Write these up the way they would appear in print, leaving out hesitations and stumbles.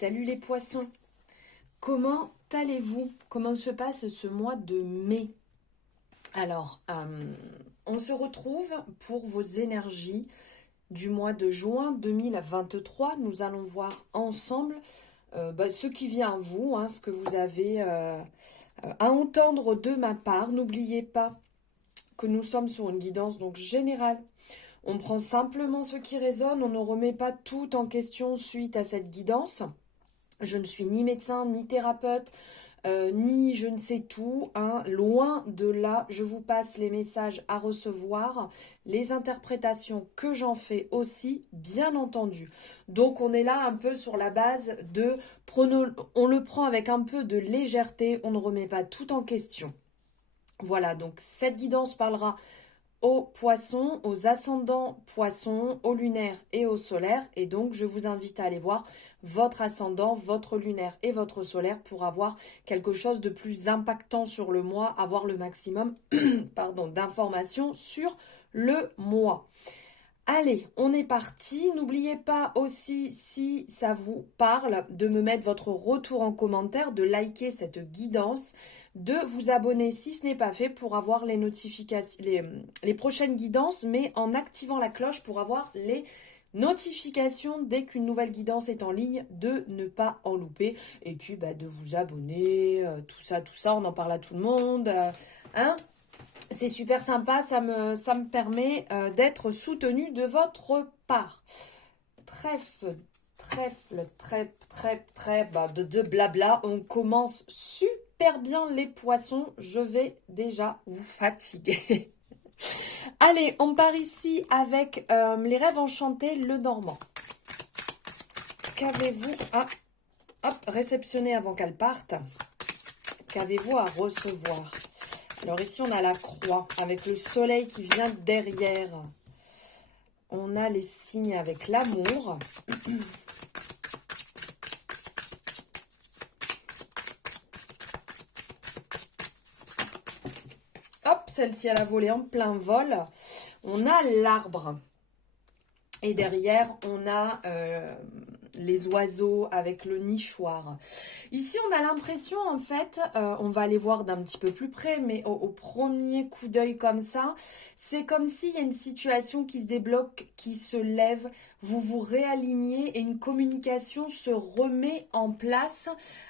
Salut les poissons, comment allez-vous? Comment se passe ce mois de mai? Alors, on se retrouve pour vos énergies du mois de juin 2023. Nous allons voir ensemble ce qui vient à vous, ce que vous avez à entendre de ma part. N'oubliez pas que nous sommes sur une guidance donc générale. On prend simplement ce qui résonne, on ne remet pas tout en question suite à cette guidance. Je ne suis ni médecin, ni thérapeute, ni je ne sais tout. Loin de là, je vous passe les messages à recevoir, les interprétations que j'en fais aussi, bien entendu. Donc on est là un peu sur la base de... On le prend avec un peu de légèreté, on ne remet pas tout en question. Voilà, donc cette guidance parlera aux poissons, aux ascendants poissons, aux lunaires et aux solaires. Et donc, je vous invite à aller voir votre ascendant, votre lunaire et votre solaire pour avoir quelque chose de plus impactant sur le mois, avoir le maximum d'informations sur le mois. Allez, on est parti. N'oubliez pas aussi, si ça vous parle, de me mettre votre retour en commentaire, de liker cette guidance, de vous abonner si ce n'est pas fait pour avoir les notifications, les prochaines guidances, mais en activant la cloche pour avoir les notifications dès qu'une nouvelle guidance est en ligne, de ne pas en louper. Et puis de vous abonner, tout ça, on en parle à tout le monde. C'est super sympa, ça me permet d'être soutenu de votre part. Trêve, de blabla, on commence super bien les poissons, je vais déjà vous fatiguer. Allez, on part ici avec les rêves enchantés, le normand. Qu'avez-vous à réceptionner avant qu'elle parte? Qu'avez-vous à recevoir? Alors ici, on a la croix avec le soleil qui vient derrière. On a les signes avec l'amour. Hop, celle-ci, elle a volé en plein vol. On a l'arbre. Et derrière, on a les oiseaux avec le nichoir. Ici, on a l'impression, en fait, on va aller voir d'un petit peu plus près, mais au premier coup d'œil comme ça, c'est comme s'il y a une situation qui se débloque, qui se lève, vous vous réalignez et une communication se remet en place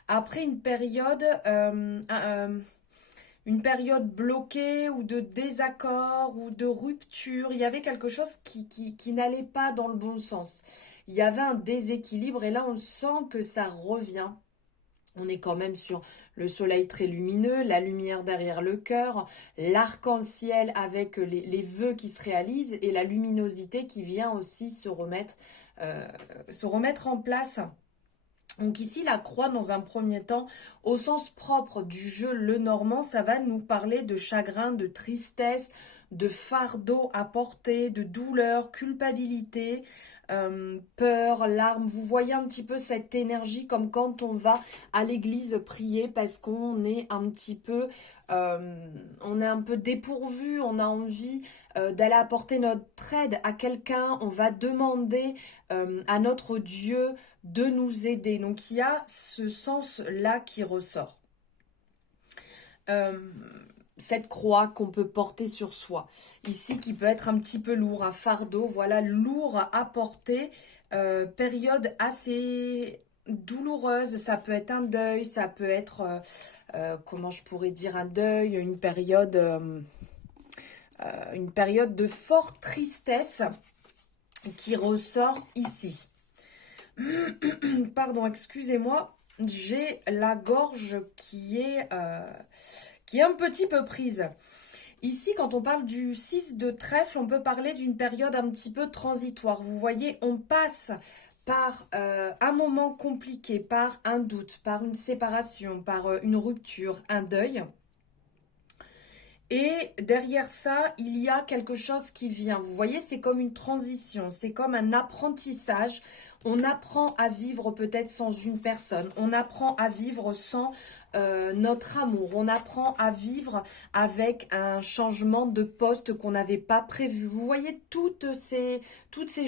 après une période... une période bloquée ou de désaccord ou de rupture. Il y avait quelque chose qui n'allait pas dans le bon sens. Il y avait un déséquilibre et là on sent que ça revient. On est quand même sur le soleil très lumineux, la lumière derrière le cœur, l'arc-en-ciel avec les vœux qui se réalisent et la luminosité qui vient aussi se remettre en place. Donc ici, la croix, dans un premier temps, au sens propre du jeu Le Normand, ça va nous parler de chagrin, de tristesse, de fardeau à porter, de douleur, culpabilité, peur, larmes. Vous voyez un petit peu cette énergie comme quand on va à l'église prier parce qu'on est un petit peu... on est un peu dépourvu, on a envie d'aller apporter notre aide à quelqu'un, on va demander à notre Dieu de nous aider. Donc il y a ce sens-là qui ressort. Cette croix qu'on peut porter sur soi. Ici qui peut être un petit peu lourd, un fardeau, voilà, lourd à porter, période assez douloureuse, ça peut être un deuil, ça peut être, comment je pourrais dire, un deuil, une période de forte tristesse qui ressort ici. Pardon, excusez-moi, j'ai la gorge qui est un petit peu prise. Ici, quand on parle du 6 de trèfle, on peut parler d'une période un petit peu transitoire. Vous voyez, on passe par un moment compliqué, par un doute, par une séparation, par une rupture, un deuil. Et derrière ça, il y a quelque chose qui vient. Vous voyez, c'est comme une transition, c'est comme un apprentissage. On apprend à vivre peut-être sans une personne. On apprend à vivre sans notre amour. On apprend à vivre avec un changement de poste qu'on n'avait pas prévu. Vous voyez toutes ces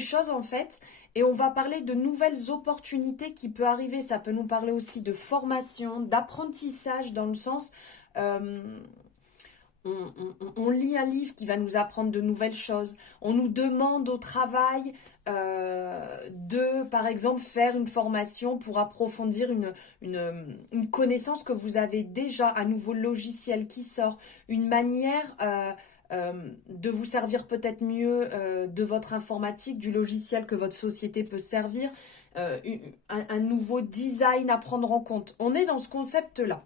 choses en fait. Et on va parler de nouvelles opportunités qui peuvent arriver. Ça peut nous parler aussi de formation, d'apprentissage dans le sens... on lit un livre qui va nous apprendre de nouvelles choses. On nous demande au travail de, par exemple, faire une formation pour approfondir une connaissance que vous avez déjà, un nouveau logiciel qui sort, une manière de vous servir peut-être mieux de votre informatique, du logiciel que votre société peut servir, un nouveau design à prendre en compte. On est dans ce concept-là.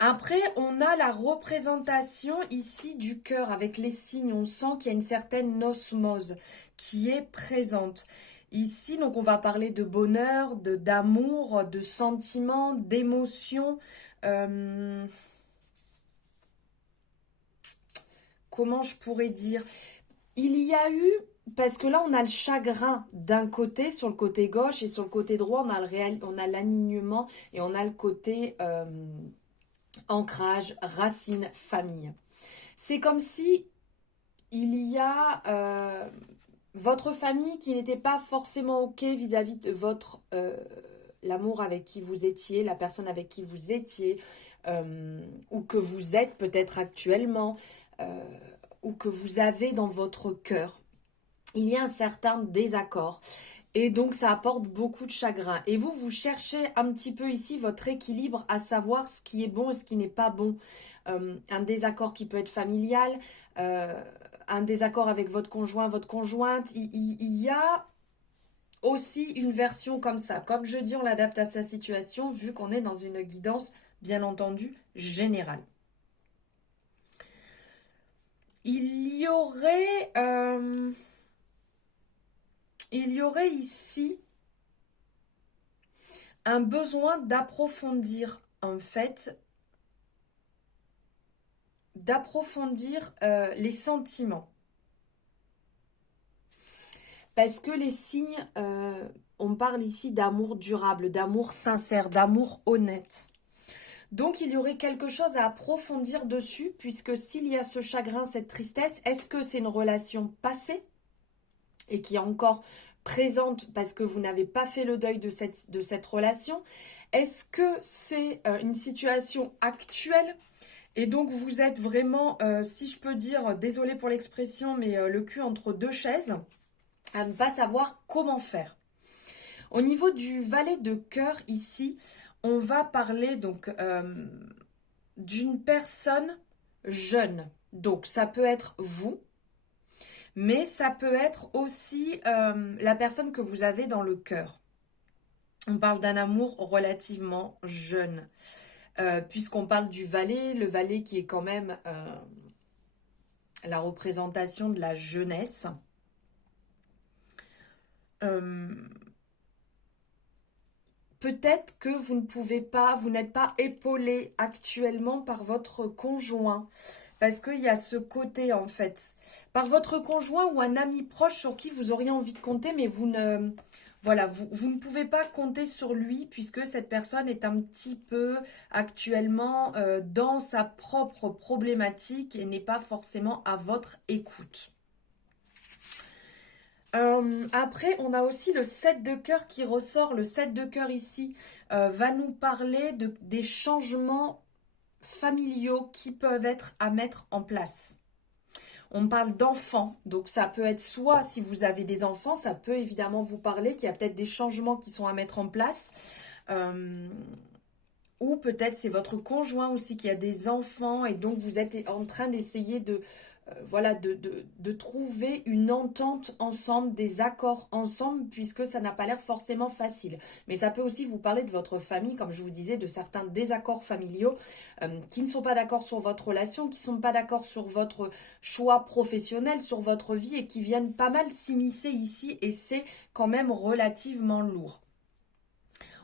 Après, on a la représentation ici du cœur avec les signes. On sent qu'il y a une certaine osmose qui est présente. Ici, donc, on va parler de bonheur, d'amour, de sentiments, d'émotions. Comment je pourrais dire? Il y a eu, parce que là, on a le chagrin d'un côté, sur le côté gauche, et sur le côté droit, on a l'alignement et on a le côté... ancrage, racine, famille. C'est comme si il y a votre famille qui n'était pas forcément OK vis-à-vis de votre l'amour avec qui vous étiez, la personne avec qui vous étiez, ou que vous êtes peut-être actuellement, ou que vous avez dans votre cœur. Il y a un certain désaccord. Et donc, ça apporte beaucoup de chagrin. Et vous, vous cherchez un petit peu ici votre équilibre, à savoir ce qui est bon et ce qui n'est pas bon. Un désaccord qui peut être familial, un désaccord avec votre conjoint, votre conjointe. Il y a aussi une version comme ça. Comme je dis, on l'adapte à sa situation, vu qu'on est dans une guidance, bien entendu, générale. Il y aurait ici un besoin d'approfondir, en fait, les sentiments. Parce que les signes, on parle ici d'amour durable, d'amour sincère, d'amour honnête. Donc il y aurait quelque chose à approfondir dessus, puisque s'il y a ce chagrin, cette tristesse, est-ce que c'est une relation passée et qui est encore présente parce que vous n'avez pas fait le deuil de cette relation? Est-ce que c'est une situation actuelle et donc vous êtes vraiment, si je peux dire, désolé pour l'expression, mais le cul entre deux chaises, à ne pas savoir comment faire? Au niveau du valet de cœur ici, on va parler donc d'une personne jeune. Donc ça peut être vous, mais ça peut être aussi la personne que vous avez dans le cœur. On parle d'un amour relativement jeune, puisqu'on parle du valet, le valet qui est quand même la représentation de la jeunesse. Peut-être que vous ne pouvez pas, vous n'êtes pas épaulé actuellement par votre conjoint. Parce qu'il y a ce côté en fait. Par votre conjoint ou un ami proche sur qui vous auriez envie de compter, mais vous ne... Voilà, vous ne pouvez pas compter sur lui puisque cette personne est un petit peu actuellement dans sa propre problématique et n'est pas forcément à votre écoute. Après, on a aussi le 7 de cœur qui ressort. Le 7 de cœur ici va nous parler des changements familiaux qui peuvent être à mettre en place. On parle d'enfants, donc ça peut être soit si vous avez des enfants, ça peut évidemment vous parler qu'il y a peut-être des changements qui sont à mettre en place. Ou peut-être c'est votre conjoint aussi qui a des enfants et donc vous êtes en train d'essayer de trouver une entente ensemble, des accords ensemble, puisque ça n'a pas l'air forcément facile. Mais ça peut aussi vous parler de votre famille, comme je vous disais, de certains désaccords familiaux qui ne sont pas d'accord sur votre relation, qui ne sont pas d'accord sur votre choix professionnel, sur votre vie et qui viennent pas mal s'immiscer ici et c'est quand même relativement lourd.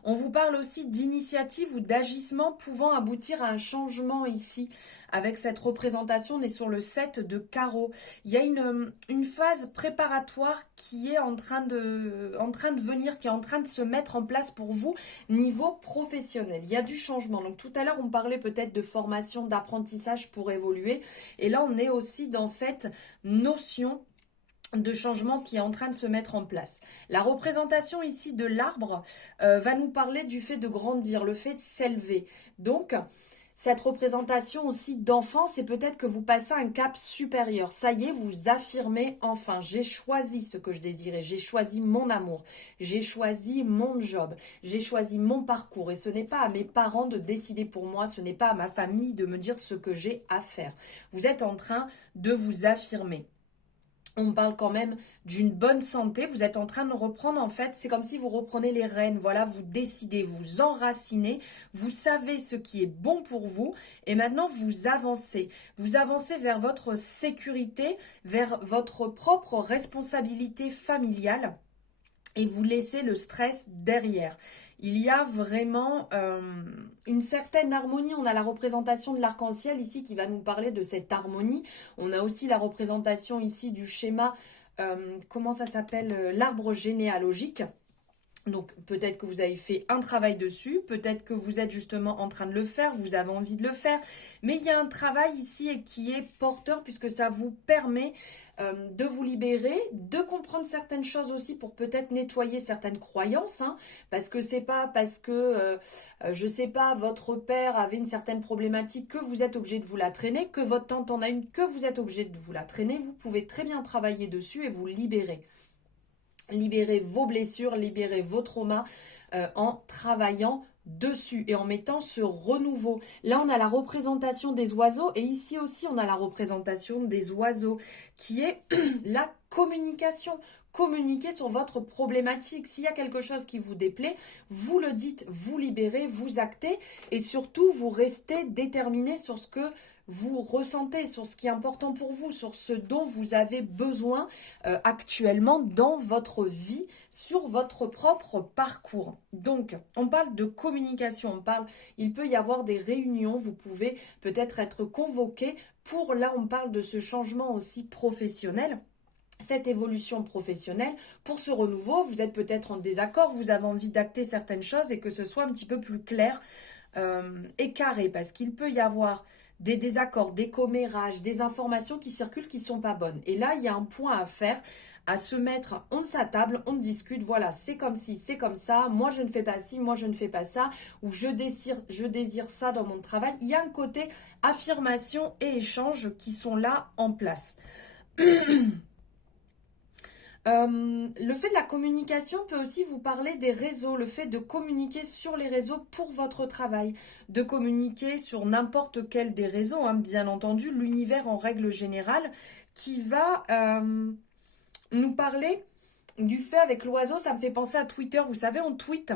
On vous parle aussi d'initiatives ou d'agissements pouvant aboutir à un changement ici. Avec cette représentation, on est sur le 7 de carreau. Il y a une phase préparatoire qui est en train de venir, qui est en train de se mettre en place pour vous niveau professionnel. Il y a du changement. Donc tout à l'heure, on parlait peut-être de formation, d'apprentissage pour évoluer. Et là, on est aussi dans cette notion de changement qui est en train de se mettre en place. La représentation ici de l'arbre va nous parler du fait de grandir, le fait de s'élever. Donc, cette représentation aussi d'enfant, c'est peut-être que vous passez un cap supérieur. Ça y est, vous affirmez enfin, j'ai choisi ce que je désirais, j'ai choisi mon amour, j'ai choisi mon job, j'ai choisi mon parcours. Et ce n'est pas à mes parents de décider pour moi, ce n'est pas à ma famille de me dire ce que j'ai à faire. Vous êtes en train de vous affirmer. On parle quand même d'une bonne santé. Vous êtes en train de reprendre, en fait, c'est comme si vous reprenez les rênes. Voilà, vous décidez, vous enracinez, vous savez ce qui est bon pour vous et maintenant vous avancez. Vous avancez vers votre sécurité, vers votre propre responsabilité familiale et vous laissez le stress derrière. Il y a vraiment une certaine harmonie. On a la représentation de l'arc-en-ciel ici qui va nous parler de cette harmonie. On a aussi la représentation ici du schéma, comment ça s'appelle, l'arbre généalogique. Donc peut-être que vous avez fait un travail dessus, peut-être que vous êtes justement en train de le faire, vous avez envie de le faire, mais il y a un travail ici qui est porteur puisque ça vous permet de vous libérer, de comprendre certaines choses aussi pour peut-être nettoyer certaines croyances, hein, parce que c'est pas parce que, je sais pas, votre père avait une certaine problématique que vous êtes obligé de vous la traîner, que votre tante en a une que vous êtes obligé de vous la traîner, vous pouvez très bien travailler dessus et vous libérer. Libérez vos blessures, libérez vos traumas en travaillant dessus et en mettant ce renouveau. Là, on a la représentation des oiseaux et ici aussi, on a la représentation des oiseaux qui est la communication. Communiquer sur votre problématique. S'il y a quelque chose qui vous déplaît, vous le dites, vous libérez, vous actez et surtout, vous restez déterminé sur ce que vous ressentez, sur ce qui est important pour vous, sur ce dont vous avez besoin actuellement dans votre vie, sur votre propre parcours. Donc, on parle de communication, il peut y avoir des réunions, vous pouvez peut-être être convoqué pour, là on parle de ce changement aussi professionnel. Cette évolution professionnelle, pour ce renouveau, vous êtes peut-être en désaccord, vous avez envie d'acter certaines choses et que ce soit un petit peu plus clair et carré, parce qu'il peut y avoir des désaccords, des commérages, des informations qui circulent qui ne sont pas bonnes. Et là, il y a un point à faire, à se mettre, on s'attable, on discute, voilà, c'est comme ci, c'est comme ça, moi je ne fais pas ci, moi je ne fais pas ça, ou je désire ça dans mon travail. Il y a un côté affirmation et échange qui sont là en place. Le fait de la communication peut aussi vous parler des réseaux, le fait de communiquer sur les réseaux pour votre travail, de communiquer sur n'importe quel des réseaux, hein, bien entendu, l'univers en règle générale, qui va nous parler du fait avec l'oiseau, ça me fait penser à Twitter, vous savez, on tweet.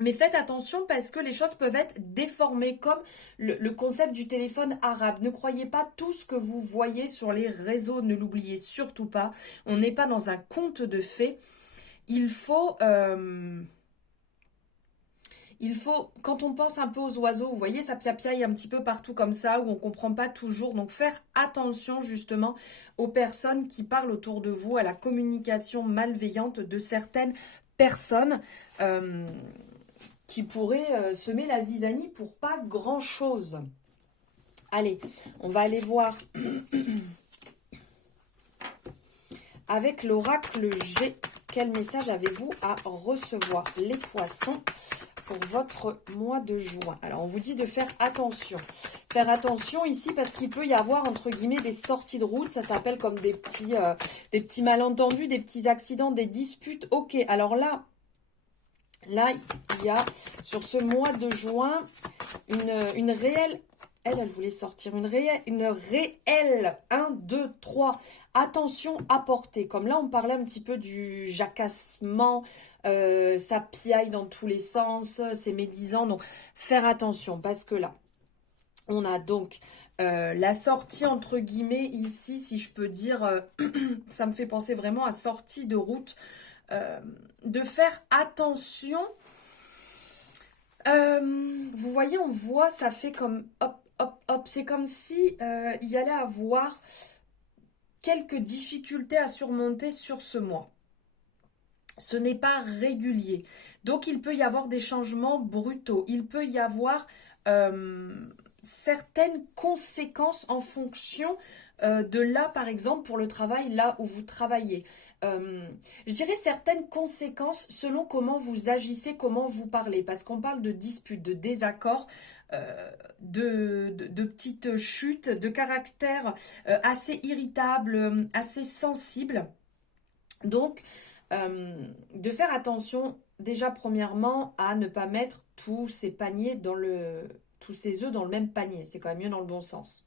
Mais faites attention parce que les choses peuvent être déformées comme le concept du téléphone arabe. Ne croyez pas tout ce que vous voyez sur les réseaux, ne l'oubliez surtout pas. On n'est pas dans un conte de fées. Il faut, quand on pense un peu aux oiseaux, vous voyez, ça piapiaille un petit peu partout comme ça, où on ne comprend pas toujours. Donc faire attention justement aux personnes qui parlent autour de vous, à la communication malveillante de certaines personnes. Qui pourrait semer la zizanie pour pas grand-chose. Allez, on va aller voir avec l'oracle G. Quel message avez-vous à recevoir, les poissons, pour votre mois de juin? Alors, on vous dit de faire attention. Faire attention ici parce qu'il peut y avoir, entre guillemets, des sorties de route. Ça s'appelle comme des petits malentendus, des petits accidents, des disputes. Ok, alors là, il y a sur ce mois de juin une réelle, elle voulait sortir, une réelle, 1, 2, 3, attention à porter. Comme là, on parlait un petit peu du jacassement, ça piaille dans tous les sens, c'est médisant. Donc, faire attention parce que là, on a donc la sortie, entre guillemets, ici, si je peux dire, ça me fait penser vraiment à sortie de route. De faire attention. Vous voyez, on voit, ça fait comme hop, hop, hop. C'est comme si il y allait avoir quelques difficultés à surmonter sur ce mois. Ce n'est pas régulier. Donc, il peut y avoir des changements brutaux. Il peut y avoir certaines conséquences en fonction de là, par exemple, pour le travail, là où vous travaillez. Je dirais certaines conséquences selon comment vous agissez, comment vous parlez, parce qu'on parle de disputes, de désaccords, de petites chutes, de caractères assez irritables, assez sensibles. Donc, de faire attention déjà premièrement à ne pas mettre tous ces tous ces œufs dans le même panier. C'est quand même mieux dans le bon sens.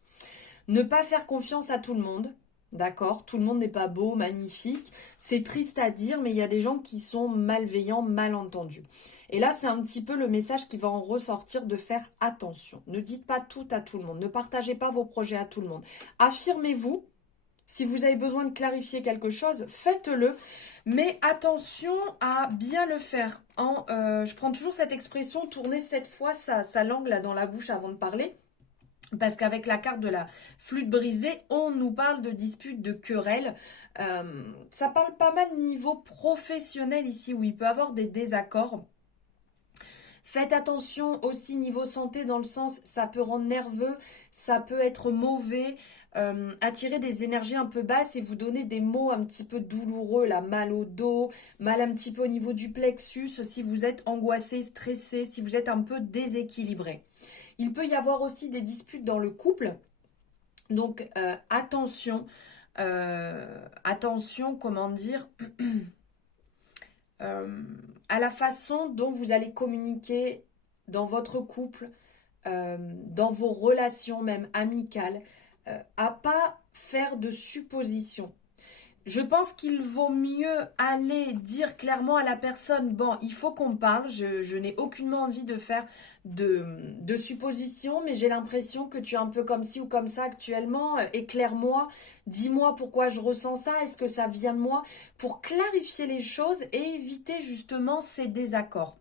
Ne pas faire confiance à tout le monde. D'accord, tout le monde n'est pas beau, magnifique. C'est triste à dire, mais il y a des gens qui sont malveillants, mal entendus. Et là, c'est un petit peu le message qui va en ressortir de faire attention. Ne dites pas tout à tout le monde. Ne partagez pas vos projets à tout le monde. Affirmez-vous. Si vous avez besoin de clarifier quelque chose, faites-le. Mais attention à bien le faire. Je prends toujours cette expression, tourner 7 fois sa langue là dans la bouche avant de parler. Parce qu'avec la carte de la flûte brisée, on nous parle de disputes, de querelles. Ça parle pas mal niveau professionnel ici, où il peut y avoir des désaccords. Faites attention aussi niveau santé, dans le sens, ça peut rendre nerveux, ça peut être mauvais, attirer des énergies un peu basses et vous donner des maux un petit peu douloureux, là, mal au dos, mal un petit peu au niveau du plexus, si vous êtes angoissé, stressé, si vous êtes un peu déséquilibré. Il peut y avoir aussi des disputes dans le couple, donc attention, comment dire, à la façon dont vous allez communiquer dans votre couple, dans vos relations même amicales, à pas faire de suppositions. Je pense qu'il vaut mieux aller dire clairement à la personne, bon, il faut qu'on parle, je n'ai aucunement envie de faire de suppositions, mais j'ai l'impression que tu es un peu comme ci ou comme ça actuellement, éclaire-moi, dis-moi pourquoi je ressens ça, est-ce que ça vient de moi, pour clarifier les choses et éviter justement ces désaccords.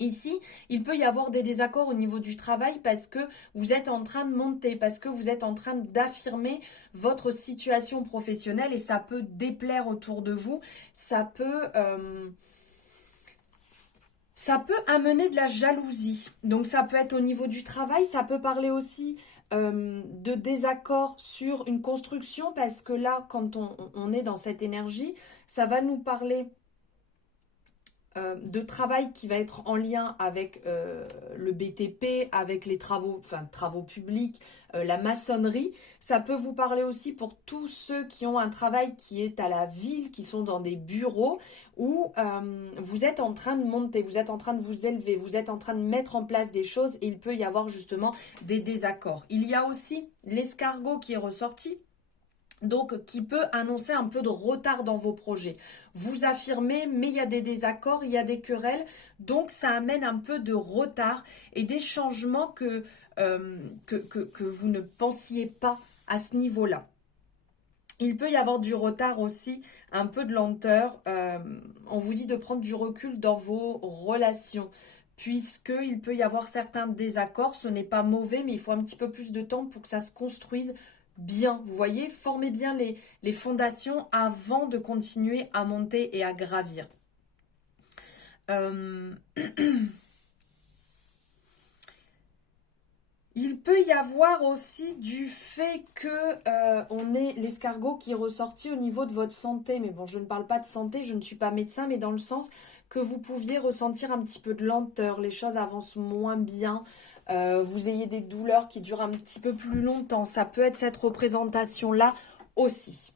Ici, il peut y avoir des désaccords au niveau du travail parce que vous êtes en train de monter, parce que vous êtes en train d'affirmer votre situation professionnelle et ça peut déplaire autour de vous, ça peut amener de la jalousie. Donc ça peut être au niveau du travail, ça peut parler aussi de désaccords sur une construction parce que là, quand on est dans cette énergie, ça va nous parler de travail qui va être en lien avec le BTP, avec les travaux publics, la maçonnerie. Ça peut vous parler aussi pour tous ceux qui ont un travail qui est à la ville, qui sont dans des bureaux où vous êtes en train de monter, vous êtes en train de vous élever, vous êtes en train de mettre en place des choses et il peut y avoir justement des désaccords. Il y a aussi l'escargot qui est ressorti. Donc, qui peut annoncer un peu de retard dans vos projets. Vous affirmez, mais il y a des désaccords, il y a des querelles, donc ça amène un peu de retard et des changements que vous ne pensiez pas à ce niveau-là. Il peut y avoir du retard aussi, un peu de lenteur. On vous dit de prendre du recul dans vos relations, puisqu'il peut y avoir certains désaccords. Ce n'est pas mauvais, mais il faut un petit peu plus de temps pour que ça se construise bien. Vous voyez, formez bien les fondations avant de continuer à monter et à gravir. Il peut y avoir aussi du fait que on ait l'escargot qui est ressorti au niveau de votre santé. Mais bon, je ne parle pas de santé, je ne suis pas médecin, mais dans le sens que vous pouviez ressentir un petit peu de lenteur, les choses avancent moins bien, vous ayez des douleurs qui durent un petit peu plus longtemps. Ça peut être cette représentation-là aussi.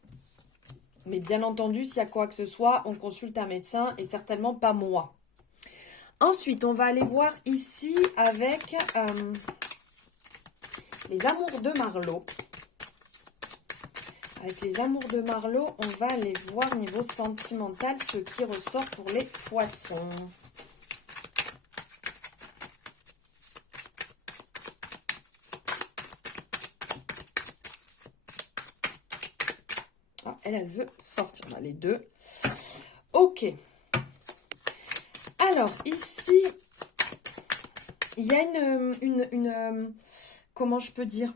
Mais bien entendu, s'il y a quoi que ce soit, on consulte un médecin et certainement pas moi. Ensuite, on va aller voir ici avec les amours de Marlo. Avec les amours de Marlo, on va aller voir niveau sentimental ce qui ressort pour les poissons. Ah, elle veut sortir. On a les deux. Ok. Alors, ici, il y a une comment je peux dire?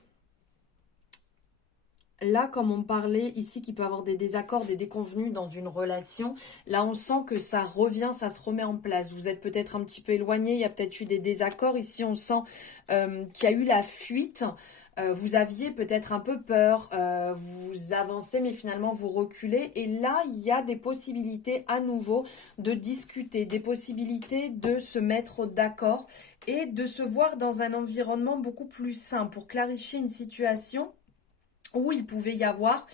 Là, comme on parlait ici, qu'il peut y avoir des désaccords, des déconvenus dans une relation, là, on sent que ça revient, ça se remet en place. Vous êtes peut-être un petit peu éloigné, il y a peut-être eu des désaccords. Ici, on sent qu'il y a eu la fuite. vous aviez peut-être un peu peur, vous avancez mais finalement vous reculez. Et là, il y a des possibilités à nouveau de discuter, des possibilités de se mettre d'accord et de se voir dans un environnement beaucoup plus sain pour clarifier une situation où il pouvait y avoir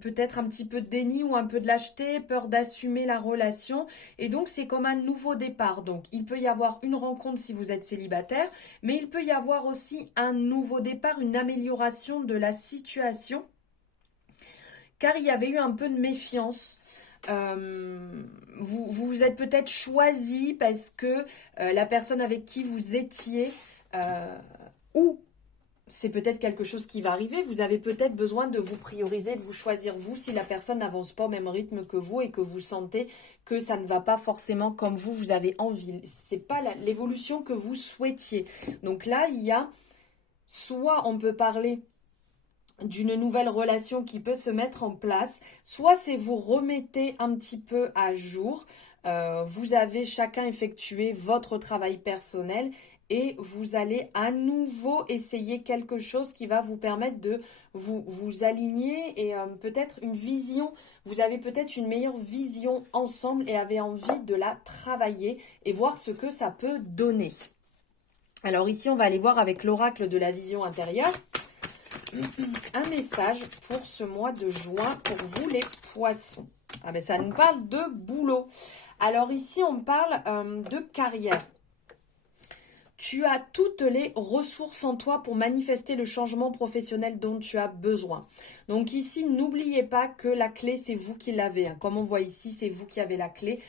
peut-être un petit peu de déni ou un peu de lâcheté, peur d'assumer la relation. Et donc, c'est comme un nouveau départ. Donc, il peut y avoir une rencontre si vous êtes célibataire, mais il peut y avoir aussi un nouveau départ, une amélioration de la situation, car il y avait eu un peu de méfiance. Vous vous êtes peut-être choisi parce que la personne avec qui vous étiez ou c'est peut-être quelque chose qui va arriver. Vous avez peut-être besoin de vous prioriser, de vous choisir vous si la personne n'avance pas au même rythme que vous et que vous sentez que ça ne va pas forcément comme vous avez envie. C'est pas l'évolution que vous souhaitiez. Donc là, il y a soit on peut parler d'une nouvelle relation qui peut se mettre en place, soit c'est vous remettez un petit peu à jour. Vous avez chacun effectué votre travail personnel et vous allez à nouveau essayer quelque chose qui va vous permettre de vous aligner et peut-être une vision. Vous avez peut-être une meilleure vision ensemble et avez envie de la travailler et voir ce que ça peut donner. Alors ici, on va aller voir avec l'oracle de la vision intérieure un message pour ce mois de juin pour vous les poissons. Ah ben ça nous parle de boulot. Alors ici, on parle de carrière. Tu as toutes les ressources en toi pour manifester le changement professionnel dont tu as besoin. Donc ici, n'oubliez pas que la clé, c'est vous qui l'avez. Comme on voit ici, c'est vous qui avez la clé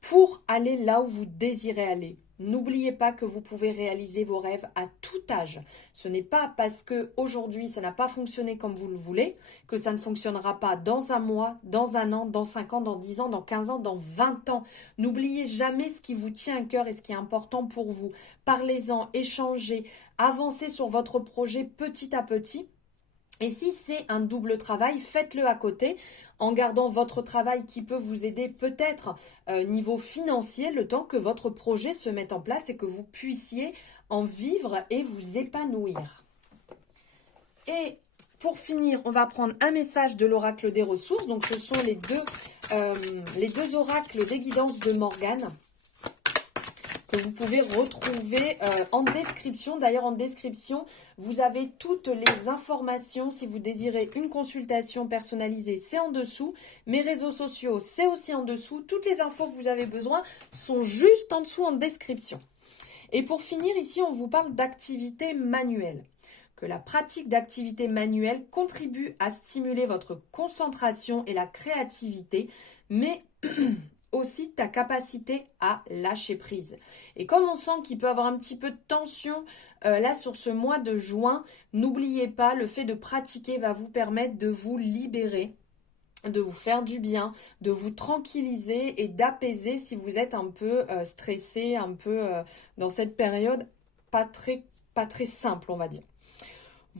pour aller là où vous désirez aller. N'oubliez pas que vous pouvez réaliser vos rêves à tout âge. Ce n'est pas parce que aujourd'hui ça n'a pas fonctionné comme vous le voulez que ça ne fonctionnera pas dans un mois, dans un an, dans 5 ans, dans 10 ans, dans 15 ans, dans 20 ans. N'oubliez jamais ce qui vous tient à cœur et ce qui est important pour vous. Parlez-en, échangez, avancez sur votre projet petit à petit. Et si c'est un double travail, faites-le à côté en gardant votre travail qui peut vous aider peut-être niveau financier le temps que votre projet se mette en place et que vous puissiez en vivre et vous épanouir. Et pour finir, on va prendre un message de l'oracle des ressources. Donc ce sont les deux oracles des guidances de Morgane que vous pouvez retrouver en description. D'ailleurs, en description, vous avez toutes les informations. Si vous désirez une consultation personnalisée, c'est en dessous. Mes réseaux sociaux, c'est aussi en dessous. Toutes les infos que vous avez besoin sont juste en dessous en description. Et pour finir, ici, on vous parle d'activité manuelle. Que la pratique d'activité manuelle contribue à stimuler votre concentration et la créativité, mais aussi ta capacité à lâcher prise. Et comme on sent qu'il peut avoir un petit peu de tension là sur ce mois de juin, n'oubliez pas, le fait de pratiquer va vous permettre de vous libérer, de vous faire du bien, de vous tranquilliser et d'apaiser si vous êtes un peu stressé, un peu dans cette période pas très simple, on va dire.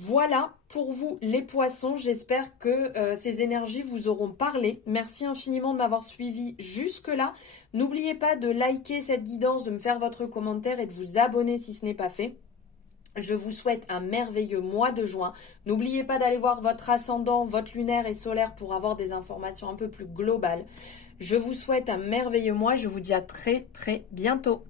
Voilà pour vous les poissons, j'espère que ces énergies vous auront parlé. Merci infiniment de m'avoir suivi jusque-là. N'oubliez pas de liker cette guidance, de me faire votre commentaire et de vous abonner si ce n'est pas fait. Je vous souhaite un merveilleux mois de juin. N'oubliez pas d'aller voir votre ascendant, votre lunaire et solaire pour avoir des informations un peu plus globales. Je vous souhaite un merveilleux mois. Je vous dis à très bientôt.